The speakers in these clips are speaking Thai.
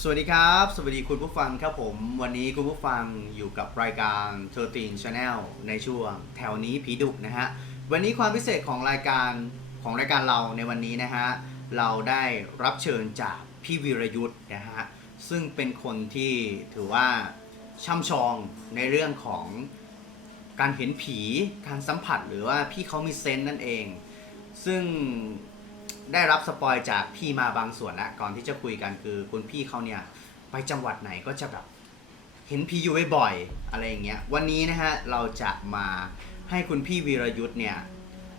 สวัสดีครับ สวัสดีคุณผู้ฟังครับผม วันนี้คุณผู้ฟังอยู่กับรายการ13 Channel ในช่วงแถวนี้ผีดุนะฮะ วันนี้ความพิเศษของรายการของรายการเราในวันนี้นะฮะ เราได้รับเชิญจากพี่วีรยุทธ์นะฮะ ซึ่งเป็นคนที่ถือว่าช่ำชองในเรื่องของการเห็นผี การสัมผัสหรือว่าพี่เขามีเซนส์นั่นเอง ซึ่ง ได้รับสปอยจากพี่มาบางส่วนแล้วก่อนที่จะคุยกันคือคุณพี่เขาเนี่ยไปจังหวัดไหนก็จะแบบเห็นผีอยู่บ่อยๆอะไรอย่างเงี้ยวันนี้นะฮะเราจะมาให้คุณพี่วีรยุทธ์เนี่ย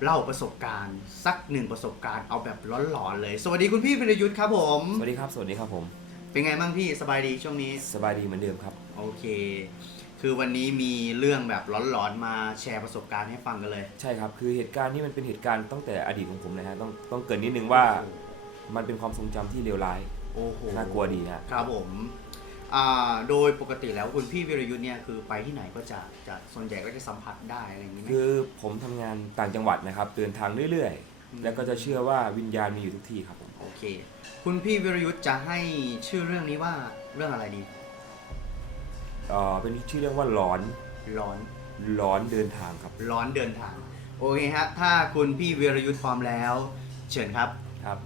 เล่าประสบการณ์ สักหนึ่งประสบการณ์เอาแบบหลอนๆเลย สวัสดีคุณพี่วีรยุทธ์ครับผม สวัสดีครับ สวัสดีครับผม เป็นไงบ้างพี่สบายดีช่วงนี้ สบายดีเหมือนเดิมครับ โอเค คือวันนี้มีเรื่องแบบหลอนๆมาแชร์ประสบการณ์ให้ฟังกันเลย ใช่ครับ คือเหตุการณ์นี้มันเป็นเหตุการณ์ตั้งแต่อดีตของผมนะฮะ ต้องต้องเกรินนิดนึงว่ามันเป็นความทรงจำที่เลวร้าย โอ้โหน่ากลัวดีฮะ ครับผมอ่าโดยปกติแล้วคุณพี่วิรยุทธ์เนี่ยคือไปที่ไหนก็จะจะส่วนใหญ่ก็จะสัมผัสได้อะไรอย่างนี้ไหม คือผมทำงานต่างจังหวัดนะครับ เดินทางเรื่อยอืม ๆ แล้วก็จะเชื่อว่าวิญญาณมีอยู่ทุกที่ครับผม โอเค คุณพี่วิรยุทธ์จะให้ชื่อเรื่องนี้ว่าเรื่องอะไรดี เอ่อเป็นชื่อเรื่องว่าหลอนร้อนหลอนเดินทางครับร้อนเดินทาง โอเคฮะถ้าคุณพี่วิรยุทธ์พร้อมแล้ว เชิญครับครับ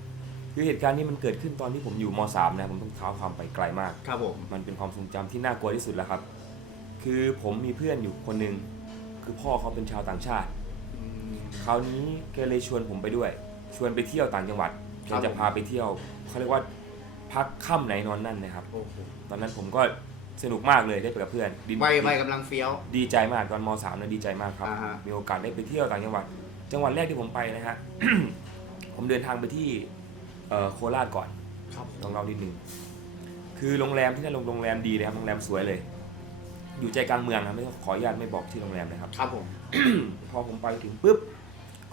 คือเหตุการณ์นี้มันเกิดขึ้นตอนที่ผมอยู่ม .3 นะผมต้องเท้าความไปไกลมาก ครับผม มันเป็นความทรงจำที่น่ากลัวที่สุดแล้วครับ คือผมมีเพื่อนอยู่คนหนึ่งคือพ่อเขาเป็นชาวต่างชาติอืมคราวนี้แกเลยชวนผมไปด้วย ชวนไปเที่ยวต่างจังหวัดคแกรับจะพาไปเที่ยวเขาเรียกว่าพักค่ำไหนนอนนั่นนะครับ โอ้โหตอนนั้นผมก็ สนุกมากเลยได้ไปกับเพื่อนดีวัยวัยกำลังเฟี้ยว ดีใจมากตอนมสามนะดีใจมากครับ อ่าฮะ มีโอกาสได้ไปเที่ยวต่างจังหวัด จังหวัดแรกที่ผมไปนะฮะ ผมเดินทางไปที่เอ่อโคราชก่อน ครับต้องเล่านิดนึงคือโรงแรมที่นั่นโรงแรมดีเลยครับ โรงแรมสวยเลย อยู่ใจกลางเมืองนะไม่ขออนุญาตไม่บอกที่อโรงแรมนะครับ ครับผม พอผมไปถึงปุ๊บ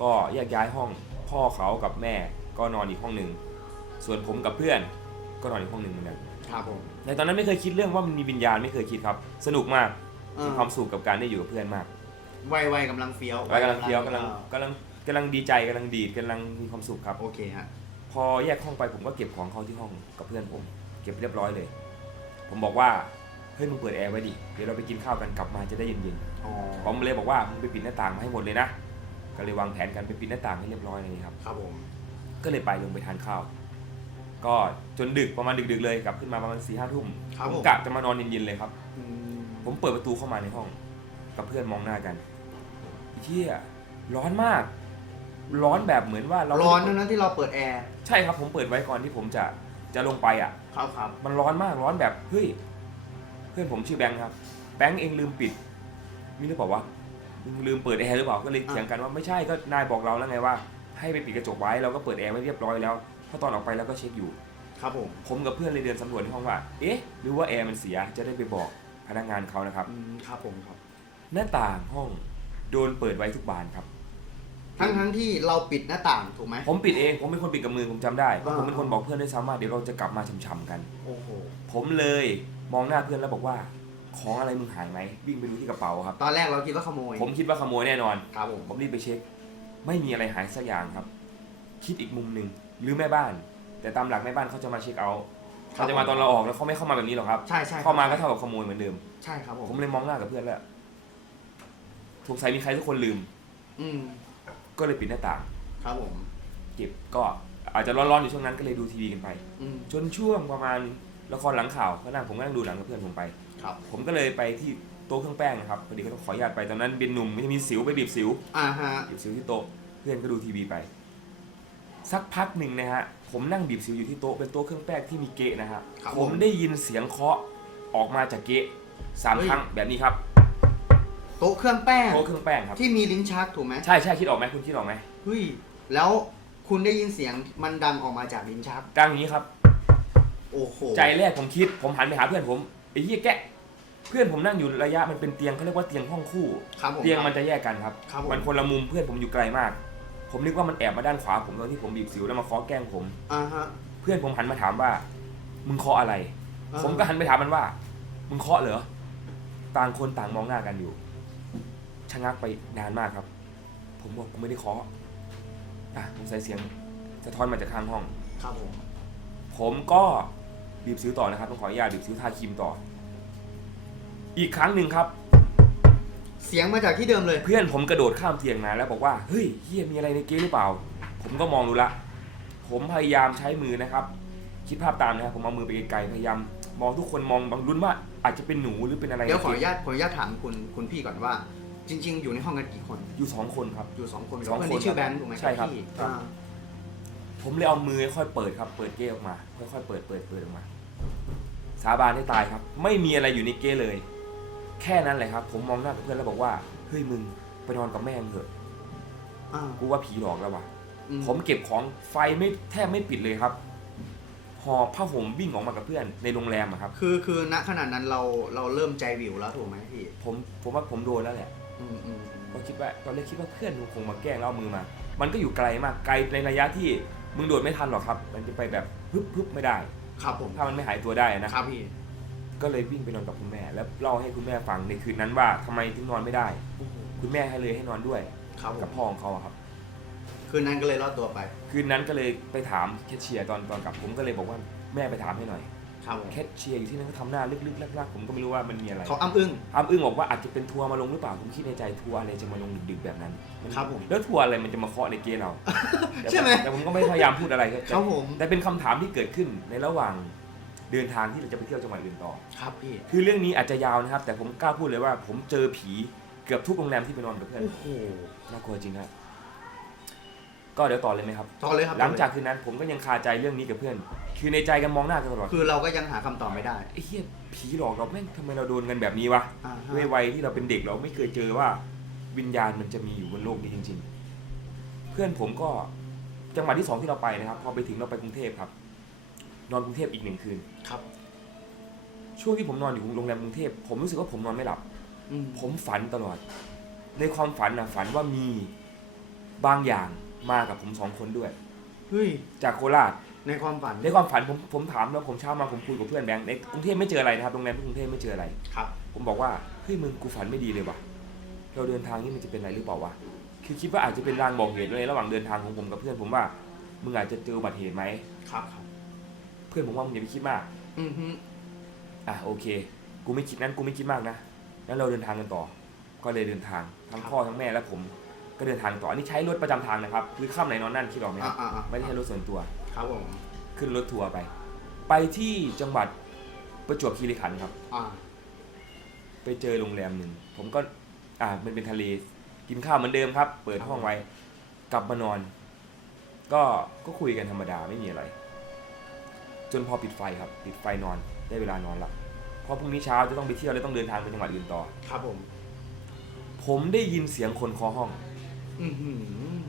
ก็แยกย้ายห้องพ่อเขากับแม่ก็นอนอีกห้องหนึ่ง ส่วนผมกับเพื่อน ก็นอนอีกห้องหนึ่งเหมือนกันครับผมในตอนนั้นไม่เคยคิดเรื่องว่ามันมีวิญญาณไม่เคยคิดครับ สนุกมากเอมีอความสุขกับการได้อยู่กับเพื่อนมากวัยวัยกำลังเฟี้ยวแล้วกำลังเที่ยวกำลังอ่ากำลังกำลังดีใจกำลังดีดกำลังมีความสุขครับโอเคฮะพอแยกห้องไปผมก็เก็บของเข้าที่ห้องกับเพื่อนผม เก็บเรียบร้อยเลย ผมบอกว่าเฮ้ยมึงเปิดแอร์ไว้ดิเดี๋ยวเราไปกินข้าวกันกลับมาจะได้เย็นๆอ๋อผมเลยบอกว่ามึงไปปิดหน้าต่างมาให้หมดเลยนะก็เลยวางแผนกันไปปิดหน้าต่างให้เรียบร้อยเลยครับครับผมก็เลยไปลงไปทานข้าว ก็จนดึกประมาณดึกๆเลยกลับขึ้นมาประมาณสี่ห้าทุ่มครับผผมมกะจะมานอนเย็นๆเลยครับอืมผมเปิดประตูเข้ามาในห้อง กับเพื่อนมองหน้ากันเที่ยร้อนมาก ร้อนแบบเหมือนว่าเราร้อนทั้งนั้นที่เราเปิดแอร์ใช่ครับผมเปิดไว้ก่อนที่ผมจะจะลงไปอะ ครับครับมันร้อนมากร้อนแบบเฮ้ยเพื่อนผมชื่อแบงค์ครับ แบงค์เองลืมปิดมีหรือเปล่าวะมึงลืมเปิดแอร์หรือเปล่าก็เลยเถียงกันว่าไม่ใช่ก็นายบอกเราแล้วไงว่า ให้ไปปิดกระจกไว้เราก็เปิดแอร์ไว้เรียบร้อยแล้ว เพราะตอนออกไปเราก็เช็คอยู่ ครับผม ผมกับเพื่อนเลยเดินสำรวจในห้องว่า เอ๊ะ หรือว่าแอร์มันเสีย จะได้ไปบอกพนักงานเขานะครับ อืม ครับผมครับ หน้าต่างห้องโดนเปิดไว้ทุกบานครับ ทั้งทั้งที่เราปิดหน้าต่างถูกไหม ผมปิดเอง ผมเป็นคนปิดกับมือผมจำได้เพราะอ่า ผมเป็นคนบอกเพื่อนด้วยซ้ำว่าเดี๋ยวเราจะกลับมาช่ำๆกัน โอ้โห ผมเลยมองหน้าเพื่อนแล้วบอกว่า ของอะไรมึงหายไหมวิ่งไปดูที่กระเป๋าครับ ตอนแรกเราคิดว่าขโมย ผมคิดว่าขโมยแน่นอน ครับผม ผมรีบไปเช็ค ไม่มีอะไรหายสักอย่างครับ คิดอีกมุมหนึ่ง หรือแม่บ้าน แต่ตามหลักแม่บ้านเขาจะมาเช็คเอาท์เขาจะมาตอนเราออกแล้วเขาไม่เข้ามาแบบนี้หรอกครับใช่ใช่เข้ามาก็เท่ากับขโมยเหมือนเดิม ใช่ครับผมผมเลยมองหน้ากับเพื่อนแล้วสงสัยมีใครสักคนลืม อืมก็เลยปิดหน้าต่าง ครับผมเก็บก็อาจจะร้อนๆอยู่ช่วงนั้นก็เลยดูทีวีกันไป อืมจนช่วงประมาณละครหลังข่าวก็นั่งผมก็นั่งดูหลังกับเพื่อนผมไป ครับ ผมก็เลยไปที่โต๊ะเครื่องแป้งนะครับพอดีก็ต้องขออนุญาตไปตอนนั้นเป็นหนุ่มไม่ได้มีสิวไปบีบสิวอ่าฮะ บีบสิวที่โต๊ะเพื่อนก็ดูทีวีไป สักพักหนึ่งนะฮะผมนั่งบีบสิวอยู่ที่โต๊ะเป็นโต๊ะเครื่องแป้งที่มีเกะนะฮะครับผมได้ยินเสียงเคาะออกมาจากเกะสามเฮ้ย ครั้งแบบนี้ครับโต๊ะเครื่องแป้งโต๊ะเครื่องแป้งครับ ที่มีลิ้นชักถูกไหมใช่ใช่คิดออกไหมคุณคิดออกไหมเฮ้ยแล้วคุณได้ยินเสียงมันดังออกมาจากลิ้นชักดังอย่างนี้ครับ โอ้โหใจแรกผมคิดผมหันไปหาเพื่อนผมไอ้เหี้ยแกะเพื่อนผมนั่งอยู่ระยะมันเป็นเตียงเขาเรียกว่าเตียงห้องคู่ ครับผม เตียงมันจะแยกกันครับครับผม มันคนละมุมเพื่อนผมอยู่ไกลมาก ผมนึกว่ามันแอบมาด้านขวาผมตอนที่ผมบีบสิวแล้วมาเคาะแกล้งผม อ่าฮะ เพื่อนผมหันมาถามว่า มึงเคาะอะไร อ่า ผมก็หันไปถามมันว่า มึงเคาะเหรอ ต่างคนต่างมองหน้ากันอยู่ ชะงักไปนานมากครับ ผมบอกผมไม่ได้เคาะอะผมใส่เสียงสะท้อนมาจากข้างห้อง ครับผม ผมก็บีบสิวต่อนะครับต้องขออนุญาตบีบสิวทาครีมต่อ อีกครั้งหนึ่งครับ เสียงมาจากที่เดิมเลย เพื่อนผมกระโดดข้ามเตียงมาแล้วบอกว่า เฮ้ยเฮียมีอะไรในเกมหรือเปล่า ผมก็มองดูละ ผมพยายามใช้มือนะครับ คิดภาพตามนะครับ ผมเอามือไปไกลๆ พยายามมองทุกคนมองบางรุ่นว่าอาจจะเป็นหนูหรือเป็นอะไรเดี๋ยวขออในนุเกมญาตขออนุญาตถามคุณคุณพี่ก่อนว่า จริง ๆ อยู่ในห้องกันกี่คน อยู่สองคนครับ อยู่สองคนสองเพื่อนคนที่ชื่อแบงค์ถูกไหมใช่ครับพี่ครับ อ่าผมเลยเอามือค่อยๆเปิดครับ เปิดเกมออกมา ค่อยๆเปิดเปิดเปิดออกมา สาบานให้ตายครับ ไม่มีอะไรอยู่ในเกมเลย แค่นั้นเลยครับ ผมมองหน้ากับเพื่อนแล้วบอกว่าเฮ้ยมึงไปนอนกับแม่มึงเถอะอ่ากูว่าผีหลอกแล้วว่ะ อืผมเก็บของไฟไม่แทบไม่ปิดเลยครับหอบผ้าห่มวิ่งออกมากับเพื่อนในโรงแรมอะครับ คือคือณขนาดนั้นเราเราเริ่มใจวิวแล้วถูกไหมพี่ผมผมว่าผมโดนแล้วแหละอืมอืมก็คิดว่าตอนแรกคิดว่าเพื่อนคงมาแกล้งแล้วเอามือมา มันก็อยู่ไกลมากไกลในระยะที่มึงโดดไม่ทันหรอกครับ มันจะไปแบบพึบพึบไม่ได้ ครับผมถ้ามันไม่หายตัวได้นะ ครับพี่ ก็เลยวิ่งไปนอนกับคุณแม่ แล้วเล่าให้คุณแม่ฟังในคืนนั้นว่าทำไมถึงนอนไม่ได้ คุณแม่ให้เลยให้นอนด้วยครับผกับมพ่อของเขาอะครับ คืนนั้นก็เลยรอดตัวไปคืนนั้นก็เลยไปถามแคชเชียร์ตอนตอนกลับผมก็เลยบอกว่าแม่ไปถามให้หน่อยครับผมแคชเชียร์อยู่ที่นั่นก็ทำหน้าลึกๆลักๆผมก็ไม่รู้ว่ามันมีอะไรเขาอ้ำอึ้ง อ้ำอึ้งบอกว่าอาจจะเป็นทัวร์มาลงหรือเปล่าผมคิดในใจทัวร์อะไรจะมาลงดึกๆแบบนั้นนครับผมแล้วทัวร์อะไรมันจะมาเคาะในเกมเราใช่ไหม แต่ผมก็ไม่พยายามพูดอะไรแต่ครับผม แต่เป็นคำถามที่เกิดขึ้นในระหว่าง เดินทางที่เราจะไปเที่ยวจังหวัดอื่นต่อ ครับพี่ คือเรื่องนี้อาจจะยาวนะครับ แต่ผมกล้าพูดเลยว่า ผมเจอผีเกือบทุกโรงแรมที่ไปนอนกับเพื่อนโอ้โห น่ากลัวจริงครับก็เดี๋ยวต่อเลยไหมครับ ต่อเลยครับหลังจากคืนนั้นผมก็ยังคาใจเรื่องนี้กับเพื่อน คือในใจกันมองหน้ากันตลอดคือเราก็ยังหาคำตอบไม่ได้ ไอ้เหี้ยผีหลอกเราแม่งทำไมเราโดนกันแบบนี้วะอ่าฮะ ด้วยวัยที่เราเป็นเด็กเราไม่เคยเจอว่า วิญญาณมันจะมีอยู่บนโลกนี้จริง ๆ เพื่อนผมก็จังหวัดที่สองที่เราไปนะครับ พอไปถึงเราไปกรุงเทพครับ นอนกรุงเทพอีกหนึ่งคืน ครับช่วงที่ผมนอนอยู่โรงแรมกรุงเทพผมรู้สึกว่าผมนอนไม่หลับ อืมผมฝันตลอด ในความฝันนะฝันว่ามีบางอย่างมากับผมสองคนด้วย เฮ้ย จากโคราช ในความฝันในความฝันผมผมถามแล้วผมเช้ามาผมคุยกับเพื่อนแบงค์ในกรุงเทพไม่เจออะไรนะครับโรงแรมที่กรุงเทพไม่เจออะไร ครับ ผมบอกว่าเฮ้ยมึงกูฝันไม่ดีเลยว่ะ เราเดินทางนี่มันจะเป็นอะไรหรือเปล่าวะคือคิดว่าอาจจะเป็นรางบอกเหตุเลยระหว่างเดินทางของผมกับเพื่อนผมว่า มึงอาจจะเจออุบัติเหตุไหม ครับครับ เพื่อนผมว่ามึงอย่าไปคิดมาก อืมฮึอะโอเค กูไม่คิดนั้นกูไม่คิดมากนะงั้นเราเดินทางกันต่อ ก็เลยเดินทางทั้งพ่อทั้งแม่และผม ก็เดินทางต่ออันนี้ใช้รถประจำทางนะครับคือข้ามไหนนอนนั่นคิดออกไหมคอ่ารับอ่าอ่าไม่ได้ใช้รถส่วนตัว ครับผมขึ้นรถทัวร์ไป ไปที่จังหวัดประจวบคีรีขันธ์ครับ อ่าไปเจอโรงแรมหนึ่งผมก็อ่ามันเป็นทะเลกินข้าวเหมือนเดิมครับ เปิดห้องไว้ กลับมานอน ก็ก็คุยกันธรรมดาไม่มีอะไร จนพอปิดไฟครับ ปิดไฟนอนได้เวลานอนละเพราะพรุ่งนี้เช้าจะต้องไปเที่ยวและต้องเดินทางไปจังหวัดอื่นต่อ ครับผม ผมได้ยินเสียงคนเคาะห้อง อืมหืม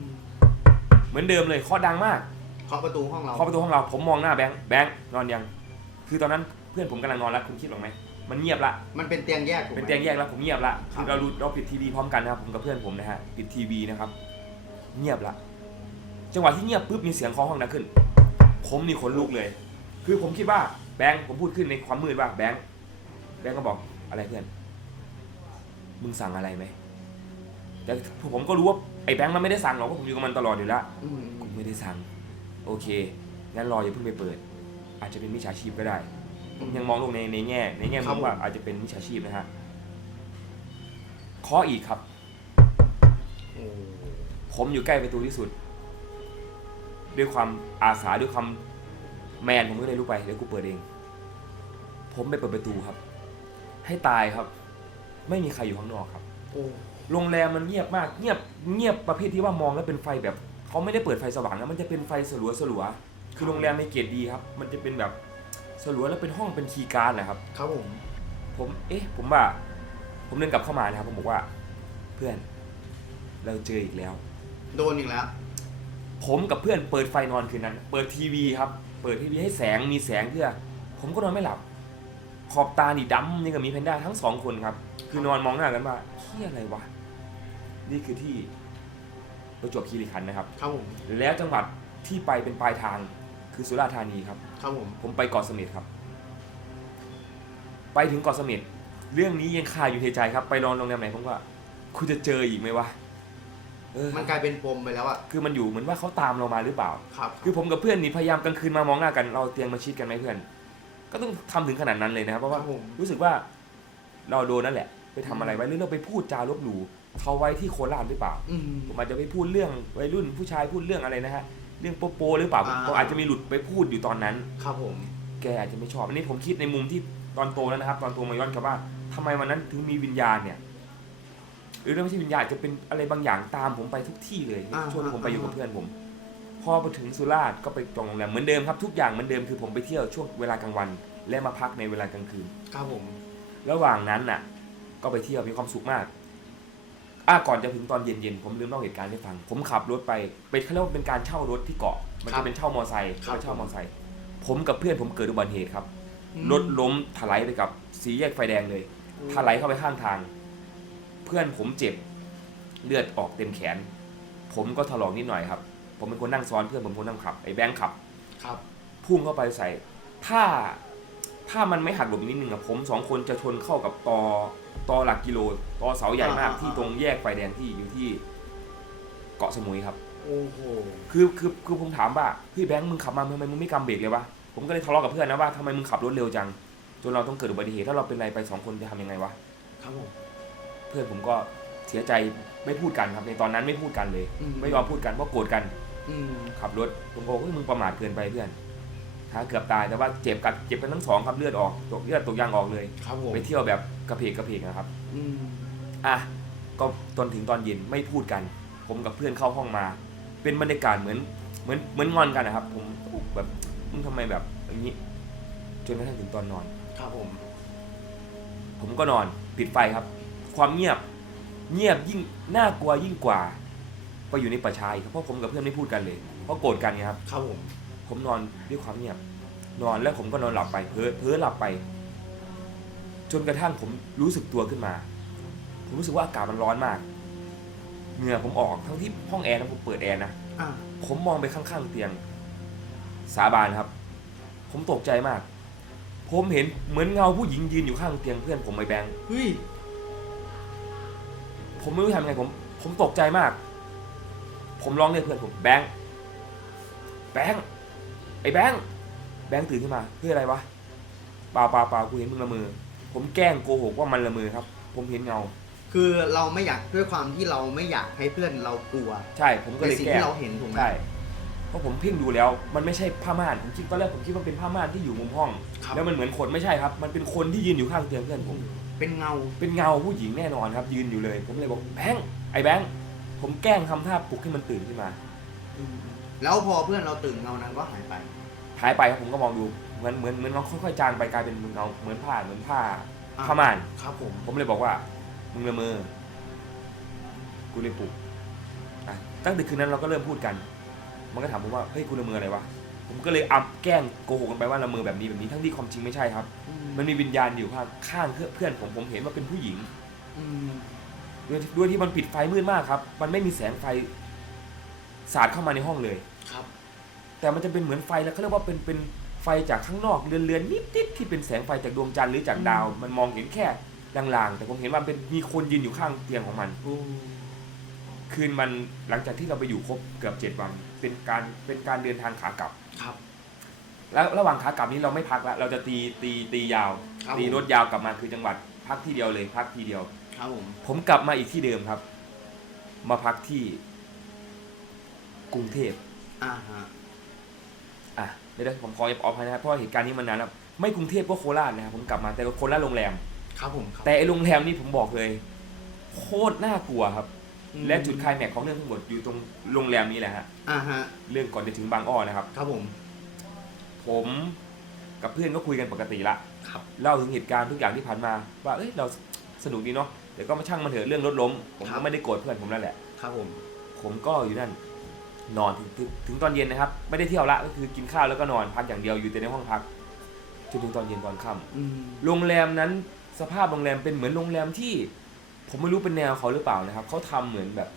เหมือนเดิมเลยเคาะดังมากเคาะประตูห้องเรา เคาะประตูห้องเราผมมองหน้าแบงค์แบงค์นอนยัง คือตอนนั้นเพื่อนผมกำลังนอนแล้วคุณคิดหรอกไหมมันเงียบละ มันเป็นเตียงแยกถูกไหม เป็นเตียงแยกแล้วผมเงียบละครัคืบอเราดูเราปิดทีวีพร้อมกันนะครับผมกับเพื่อนผมนะฮะปิดทีวีนะครับ เงียบละ จังหวะที่เงียบปุ๊บมีเสียงเคาะห้องดังขึ้น ผมนี่ขนลุกเลย คือผมคิดว่าแบงค์ผมพูดขึ้นในความมืดว่าแบงค์แบงค์ก็บอกอะไรเพื่อน มึงสั่งอะไรไหมแต่ผมก็รู้ว่าไอ้แบงค์มันไม่ได้สั่งหรอกเพราะผมอยู่กับมันตลอดอยู่แล้วอืมกูไม่ได้สั่ง โอเคงั้นรออย่าเพิ่งไปเปิด อาจจะเป็นมิจฉาชีพก็ได้ผมยังมองโลกในในแง่ ในแง่มุมว่าอาจจะเป็นมิจฉาชีพนะฮะเคาะอีกครับโอ้ผมอยู่ใกล้ประตูที่สุด ด้วยความอาสาด้วยความ แมนผมก็เลยลุกไปเดี๋ยวกูเปิดเอง ผมไปเปิดประตูครับ ให้ตายครับ ไม่มีใครอยู่ข้างนอกครับ โอ้โรงแรมมันเงียบมาก เงียบเงียบประเภทที่ว่ามองแล้วเป็นไฟแบบเขาไม่ได้เปิดไฟสว่างนะมันจะเป็นไฟสลัวสลัวๆคือโรงแรมในเกรดดีครับ มันจะเป็นแบบสลัวแล้วเป็นห้องเป็นคีย์การ์ดนะครับ ครับผม ผม เอ๊ะ ผมว่า ผมเดินกลับเข้ามานะครับ ผมบอกว่า เพื่อน เราเจออีกแล้ว โดนอีกแล้ว ผมกับเพื่อนเปิดไฟนอนคืนนั้น เปิดทีวีครับ เปิดทีวีให้แสงมีแสงเพื่อ ผมก็นอนไม่หลับ ขอบตานี่ดำนี่กับมีแพนด้าทั้งสองคนครับ คือนอนมองหน้ากันว่าเฮียอะไรวะ นี่คือที่ประจวบคีรีขันธ์นะครับ ครับผมแล้วจังหวัดที่ไปเป็นปลายทางคือสุราษฎร์ธานีครับ ครับผมผมไปเกาะเสม็ดครับ ไปถึงเกาะเสม็ดเรื่องนี้ยังคาอยู่ในใจครับ ไปนอนโรงแรมไหนผมว่าคุณจะเจออีกไหมวะ เออ มันกลายเป็นปมไปแล้วอะคือมันอยู่เหมือนว่าเขาตามเรามาหรือเปล่า ครับคือผมกับเพื่อนนี่พยายามกลางคืนมามองหน้ากันเราเตียงมาชิดกันไหมเพื่อน ก็ต้องทำถึงขนาดนั้นเลยนะครับเพราะคว่ารับผมรู้สึกว่าเราโดนนั่นแหละ ไปทำอะไรไว้หรือเราไปพูดจาลบหลู่เขาไว้ที่โคราชหรือเปล่า อืม ผมอาจจะไปพูดเรื่องวัยรุ่นผู้ชายพูดเรื่องอะไรนะฮะเรื่องโปโปหรือเปล่าอ่า ผมอาจจะมีหลุดไปพูดอยู่ตอนนั้น ครับผม แกอาจจะไม่ชอบอันนี้ผมคิดในมุมที่ตอนโตแล้วนะครับ ตอนโตมาย้อนกลับว่าทำไมวันนั้นถึงมีวิญญาณเนี่ย หรือไม่ใช่วิญญาณจะเป็นอะไรบางอย่างตามผมไปทุกที่เลยอ่าช่วงที่ผมไปอยู่กับอ่า เพื่อนผม พอไปถึงสุราษฎร์ก็ไปจองโรงแรมเหมือนเดิมครับทุกอย่างเหมือนเดิมคือผมไปเที่ยวช่วงเวลากลางวัน และมาพักในเวลากลางคืน ครับผม ระหว่างนั้นน่ะ ก็ไปเที่ยวมีความสุขมากอะก่อนจะถึงตอนเย็นๆผมลืมเล่าเหตุการณ์ให้ฟัง ผมขับรถไปเป็นเขาเรียกว่าเป็นการเช่ารถที่เกาะ มันจะเป็นเช่ามอไซค์ก็เช่ามอไซค์ผมกับเพื่อนผมเกิดอุบัติเหตุครับรถล้มถลายไปกับสีแยกไฟแดงเลยถลายเข้าไปข้างทางเพื่อนผมเจ็บเลือดออกเต็มแขน ผมก็ถลอกนิดหน่อยครับ ผมเป็นคนนั่งซ้อนเพื่อนผมเป็นคนนั่งขับไอ้แบงค์ขับ ครับ พุ่งเข้าไปใส่ ถ้าถ้ามันไม่หักหลบนิดนึงอะผมสองคนจะชนเข้ากับตอตอหลักกิโลตอเสาใหญ่มากอ่า ที่ตรงแยกไฟแดงที่อยู่ที่เกาะสมุยครับ โอ้โห คือคือคือผมถามว่าพี่แบงค์มึงขับมาทำไมมึงไม่กำเบรกเลยวะผมก็เลยทะเลาะกับเพื่อนนะว่าทำไมมึงขับรถเร็วจังจนเราต้องเกิดอุบัติเหตุถ้าเราเป็นอะไรไปสองคนจะทำยังไงวะ ครับผม เพื่อนผมก็เสียใจไม่พูดกันครับในตอนนั้นไม่พูดกันเลย อืม ไม่ยอมพูดกันเพราะโกรธกันอืมขับรถผมก็บอกเฮ้ยมึงประมาทเกินไปเพื่อนถ้าเกือบตายแต่ว่าเจ็บกัดเจ็บกันทั้งสองครับเลือดออกตกเลือดตกยางออกเลยครับผมไปเที่ยวแบบกระเพกกระเพกนะครับ อืมอะก็จนถึงตอนเย็นไม่พูดกัน ผมกับเพื่อนเข้าห้องมา เป็นบรรยากาศเหมือนเหมือนเหมือนงอนกันนะครับ ผมแบบมึงทำไมแบบอย่างนี้จนกระทั่งถึงตอนนอน ครับผมผมก็นอนปิดไฟครับ ความเงียบเงียบยิ่งน่ากลัวยิ่งกว่า ไปอยู่ในป่าชาอีกครับเพราะผมกับเพื่อนไม่พูดกันเลย เพราะโกรธกันไงครับ ครับผม ผมนอนด้วยความเงียบ นอนแล้วผมก็นอนหลับไปเพ้อเพ้อหลับไป จนกระทั่งผมรู้สึกตัวขึ้นมา ผมรู้สึกว่าอากาศมันร้อนมากเหงื่อผมออกทั้งที่ห้องแอร์นะผมเปิดแอร์นะอ่า ผมมองไปข้างๆเตียง สาบานครับ ผมตกใจมาก ผมเห็นเหมือนเงาผู้หญิงยืนอยู่ข้างเตียงเพื่อนผมไอ้แบงค์ เฮ้ย ผมไม่รู้ทำยังไงผม ผมตกใจมาก ผมร้องเรียกเพื่อนผมแบงค์แบงค์ไอ้แบงค์แบงค์ตื่นขึ้นมาเพื่ออะไรวะเปล่าเปล่าเปล่ากูเห็นมึงละเมอผมแกล้งโกหกว่ามันละเมอครับ ผมเห็นเงา คือเราไม่อยากด้วยความที่เราไม่อยากให้เพื่อนเรากลัวใช่ ผมก็ในเลยสิ่งแกล้งที่เราเห็นถูกไหมใช่เพราะผมเพ่งดูแล้ว มันไม่ใช่ผ้าม่านผมคิดตอนแรกผมคิดว่าเป็นผ้าม่านที่อยู่มุมห้อง ครับ แล้วมันเหมือนคนไม่ใช่ครับ มันเป็นคนที่ยืนอยู่ข้างเตียงเพื่อนผม เป็นเงา เป็นเงาผู้หญิงแน่นอนครับ ยืนอยู่เลย ผมเลยบอกแบงค์ไอ้แบงค์ผมแกล้งทำท่าปลุกให้มันตื่นขึ้นมา แล้วพอเพื่อนเราตื่นเงานั้นก็หายไป หายไปครับผมก็มองดูเหมือนเหมือนเหมือนมันค่อยๆจางไปกลายเป็นเงาเหมือนผ้าเหมือนผ้าอ่าผ้าม่าน ครับผม ผมเลยบอกว่า มึงละเมอกูเลยปลุกอะตั้งแต่คืนนั้นเราก็เริ่มพูดกัน มันก็ถามผมว่าเฮ้ยกูละเมออะไรวะ ผมก็เลยอัพแกล้งโกหกกันไปว่าละเมอแบบนี้แบบนี้ทั้งที่ความจริงไม่ใช่ครับอืมมันมีวิญญาณอยู่ข้างข้างเพื่อนผมผมเห็นว่าเป็นผู้หญิงอืมด้วยด้วยที่มันปิดไฟมืดมากครับ มันไม่มีแสงไฟสาดเข้ามาในห้องเลยครับ แต่มันจะเป็นเหมือนไฟแล้วเขาเรียกว่าเป็นเป็นไฟจากข้างนอกเรือนเรือนๆนิดๆที่เป็นแสงไฟจากดวงจันทร์หรือจากดาว มันมองเห็นแค่ลางๆ แต่ผมเห็นว่าเป็นมีคนยืนอยู่ข้างเตียงของมันอืมคืนมันหลังจากที่เราไปอยู่ครบเกือบเจ็ดวัน เป็นการเป็นการเดินทางขากลับ ครับ แล้วระหว่างขากลับนี้เราไม่พักละเราจะตีตีตียาว ครับตีผม รถยาวกลับมาคือจังหวัดพักที่เดียวเลยพักที่เดียว ครับผมผมกลับมาอีกที่เดิมครับ มาพักที่ กรุงเทพอ่าฮะอะเดี๋ยวๆผมขออภัยนะครับเพราะว่าเหตุการณ์นี้มันนานแล้วไม่กรุงเทพก็โคราชนะครับผมกลับมาแต่ก็โคราชโรงแรม ครับผมครับแต่ไอโรงแรมนี่ผมบอกเลย โคตรน่ากลัวครับอืม และจุดไคลายแม็กซ์ของเรื่องทั้งหมดอยู่ตรงโรงแรมนี้แหละฮะอ่าฮะ เรื่องก่อนจะถึงบางอ้อนะครับ ครับผม ผมกับเพื่อนก็คุยกันปกติละครับ เล่าถึงเหตุการณ์ทุกอย่างที่ผ่านมา ว่าเอ้ยเราสนุกดีเนาะแต่ก็มาช่างมันเถอะเรื่องรถล้ม ผมครัก็บ ไม่ได้โกรธเพื่อนผมนั่นแหละ ครับผม ผมก็อยู่นั่น นอนถึงถึงถึงตอนเย็นนะครับ ไม่ได้เที่ยวละก็คือกินข้าวแล้วก็นอนพักอย่างเดียวอยู่แต่ในห้องพักจนถึงตอนเย็นตอนค่ำ อืม โรงแรมนั้นสภาพโรงแรมเป็นเหมือนโรงแรมที่ ผมไม่รู้เป็นแนวเขาหรือเปล่านะครับเขาทำเหมือนแบบ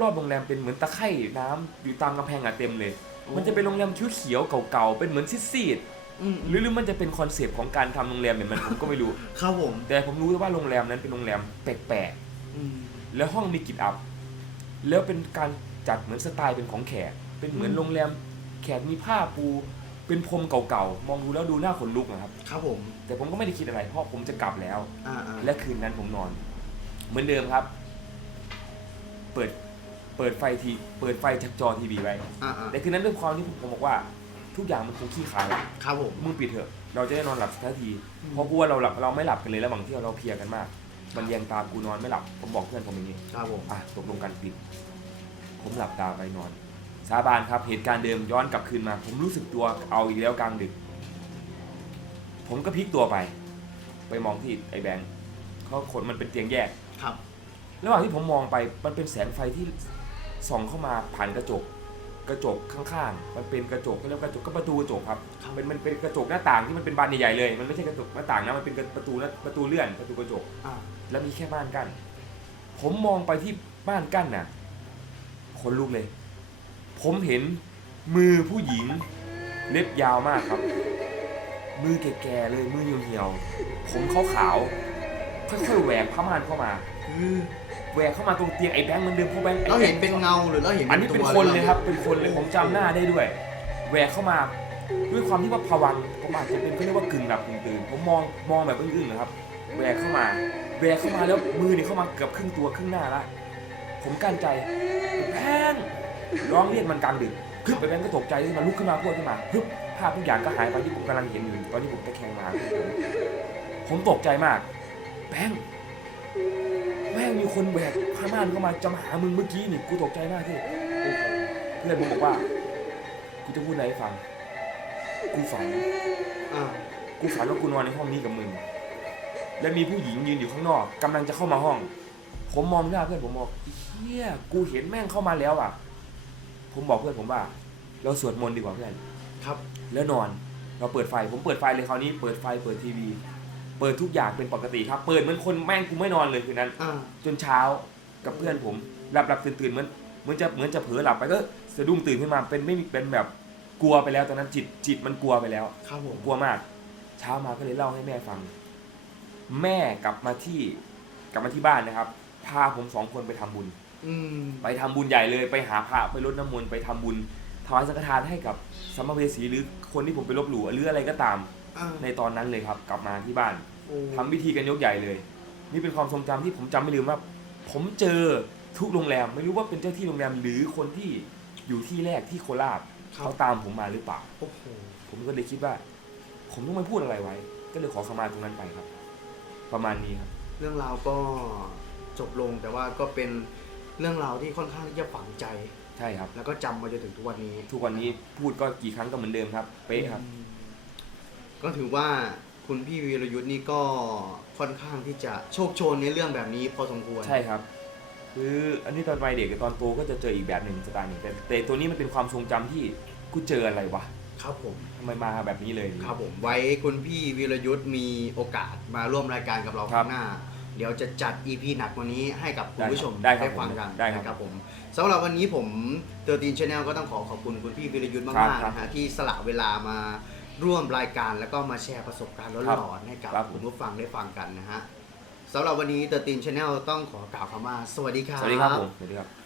รอบๆโรงแรมเป็นเหมือนตะไคร่น้ำอยู่ตามกำแพงอะเต็มเลย มันจะเป็นโรงแรมเขียวๆเก่าๆเป็นเหมือนซีดอืมๆหรือหรือมันจะเป็นคอนเซปต์ของการทำโรงแรมเนี่ยมันผมก็ไม่รู้ครับผมแต่ผมรู้ว่าโรงแรมนั้นเป็นโรงแรมแปลกอืมๆแล้วห้องมีกลิ่นอับ แล้วเป็นการจัดเหมือนสไตล์เป็นของแขก เป็นเหมือนอืมโรงแรมแขกมีผ้าปู เป็นพรมเก่าๆมองดูแล้วดูหน้าขนลุกนะครับ ครับผม แต่ผมก็ไม่ได้คิดอะไรเพราะผมจะกลับแล้วอ่าอ่าและคืนนั้นผมนอน เหมือนเดิมครับ เปิดเปิดไฟทีเปิดไฟจากจอทีวีไว้อ่าอ่าแต่คืนนั้นด้วยความที่ผมบอกว่า ทุกอย่างมันคงขี้ขลายแล้วครับผม มึงปิดเถอะ เราจะได้นอนหลับสักทีเพราะกูว่าเราหลับเราไม่หลับกันเลยระหว่างที่เราเพลียกันมาก มันเรียงตามกูนอนไม่หลับผมบอกเพื่อนผมอย่างนี้ ครับผมอะตกลงกันปิด ผมหลับตาไปนอน สาบานครับ เหตุการณ์เดิมย้อนกลับคืนมา ผมรู้สึกตัวเอาอีกแล้วกลางดึก ผมก็พลิกตัวไป ไปมองที่ไอ้แบงค์เขาขนมันเป็นเตียงแยก ครับ ระหว่างที่ผมมองไปมันเป็นแสงไฟที่ส่องเข้ามาผ่านกระจก กระจกข้างๆ มันเป็นกระจกเขาเรียกว่ากระจกก็ประตูกระจกครับครับ เป็นมันเป็นกระจกหน้าต่างที่มันเป็นบานใหญ่ๆเลย มันไม่ใช่กระจกหน้าต่างนะมันเป็นประตูหน้าประตูเลื่อนประตูกระจก อ่าแล้วมีแค่บ้านกั้น ผมมองไปที่บ้านกั้นน่ะขนลุกเลย ผมเห็นมือผู้หญิง เล็บยาวมากครับ มือแก่ๆเลยมือเหี่ยวๆผมขาวๆ ค่อยๆแหวกผ้าม่านเข้ามาคือแหวกเข้ามาตรงเตียงไอ้แบงค์มันเดิมเพราะแบงค์เราเห็นเป็นเงาหรือเราเห็นอันนี้เป็นตัวคนเลยครับ เป็นคนเลยผมจำหน้าได้ด้วยแหวกเข้ามาด้วยความที่ว่าผวังค์ผมอาจจะเป็นเขาเรียกว่ากึ่งหลับกึ่งตื่นผมมองมองแบบอึ้งๆนะครับแหวกเข้ามาแหวกเข้ามาแล้วมือนี่เข้ามาเกือบครึ่งตัวครึ่งหน้าละผมกั้นใจแพงร้องเรียกมันกลางดึกฮึบไปแบงค์ก็ตกใจขึ้นมาลุกขึ้นมาพวดขึ้นมาฮึบภาพทุกอย่างก็หายไปที่ผมกำลังเห็นอยู่ตอนที่ผมตะแคงมาผมตกใจมาก แบงค์แม่งมีคนแหวกผ้าม่านเข้ามาจะมาหามึงเมื่อกี้นี่กูตกใจมากที่โอ้โหเพื่อนผมบอกว่ากูจะพูดอะไรให้ฟัง กูฝัน อ่ากูฝันว่ากูนอนในห้องนี้กับมึง และมีผู้หญิงยืนอยู่ข้างนอกกำลังจะเข้ามาห้อง ผมมองหน้าเพื่อนผมบอกเฮียกูเห็นแม่งเข้ามาแล้วอะ ผมบอกเพื่อนผมว่า เราสวดมนต์ดีกว่าเพื่อน ครับ แล้วนอน เราเปิดไฟ ผมเปิดไฟเลยคราวนี้ เปิดไฟ เปิดทีวี เปิดทุกอย่างเป็นปกติครับ เปิดเหมือนคนแม่งกูไม่นอนเลยคืนนั้น อ่าจนเช้ากับเพื่อนผมหลับหลับตื่นตื่นเหมือนเหมือนจะเหมือนจะเผลอหลับไปก็สะดุ้งตื่นขึ้นมาเป็นไม่มีเป็นแบบกลัวไปแล้วตอนนั้นจิตจิตมันกลัวไปแล้ว ครับผมกลัวมาก เช้ามาก็เลยเล่าให้แม่ฟัง แม่กลับมาที่กลับมาที่บ้านนะครับ พาผมสองคนไปทำบุญ อืมไปทำบุญใหญ่เลยไปหาพระไปรดน้ำมนต์ไปทำบุญถวายสังฆทานให้กับสัมภเวสีหรือคนที่ผมไปลบหลู่หรืออะไรก็ตาม อ่า ในตอนนั้นเลยครับ กลับมาที่บ้านโอ้ทำพิธีกันยกใหญ่เลย นี่เป็นความทรงจำที่ผมจำไม่ลืมว่า ผมเจอทุกโรงแรม ไม่รู้ว่าเป็นเจ้าที่โรงแรมหรือคนที่อยู่ที่แรกที่โคราชครัเขาบตามผมมาหรือเปล่า โอ้โหผมก็เลยคิดว่า ผมต้องไม่พูดอะไรไว้ ก็เลยขอขมาตรงนั้นไปครับ ประมาณนี้ครับ เรื่องราวก็จบลงแต่ว่าก็เป็นเรื่องราวที่ค่อนข้างที่จะฝังใจ ใช่ครับ แล้วก็จำมาจนถึงทุกวันนี้ทุกวันนี้พูดก็กี่ครั้งก็เหมือนเดิมครับ เป๊ะครับ ก็ถือว่าคุณพี่วีรยุทธ์นี่ก็ค่อนข้างที่จะโชคโชนในเรื่องแบบนี้พอสมควร ใช่ครับ คืออันนี้ตอนวัยเด็กกับตอนโตก็จะเจออีกแบบหนึ่งสไตล์หนึ่งแต่แต่ตัวนี้มันเป็นความทรงจำที่กูเจออะไรวะครับผม ทำไมมาแบบนี้เลย ครับผมไว้คุณพี่วีรยุทธ์มีโอกาสมาร่วมรายการกับเราครัข้าบงหน้า เดี๋ยวจะจัด EP หนักกวันนี้ให้กับคุณผู้ชมได้ครับฟังกันได้ครับนะครับผมสำหรับวันนี้ผมเตอร์ตีนชาแนลก็ต้องขอขอบคุณคุณพี่วีรยุทธ์ครัมากบๆนะฮะที่สละเวลามา ร่วมรายการแล้วก็มาแชร์ประสบการณ์ครัร้บอนๆให้กับครับผม คุณผู้ฟังได้ฟังกันนะฮะสำหรับวันนี้เตอร์ตีนชาแนลต้องขอกล่าวคำว่าสวัสดีครับ สวัสดีครับผม สวัสดีครับ